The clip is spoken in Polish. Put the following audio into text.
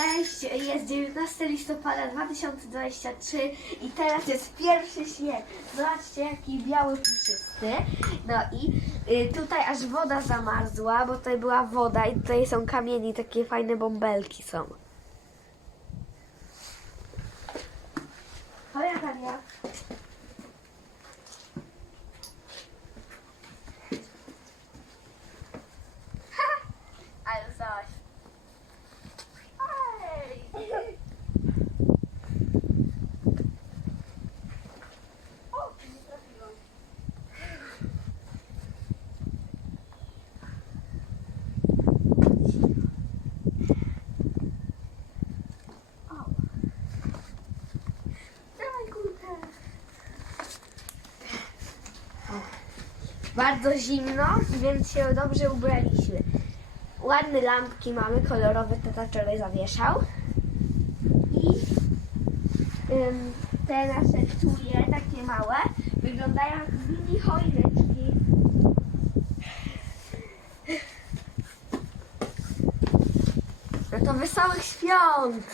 Cześć, jest 19 listopada 2023 i teraz jest pierwszy śnieg. Zobaczcie jaki biały puszysty. No i y, tutaj aż woda zamarzła, bo tutaj była woda i tutaj są kamieni, takie fajne bąbelki są. Bardzo zimno, więc się dobrze ubraliśmy. Ładne lampki mamy, kolorowe, tata wczoraj zawieszał. I ym, te nasze czuje, takie małe, wyglądają jak mini choineczki. No to wesołych świąt!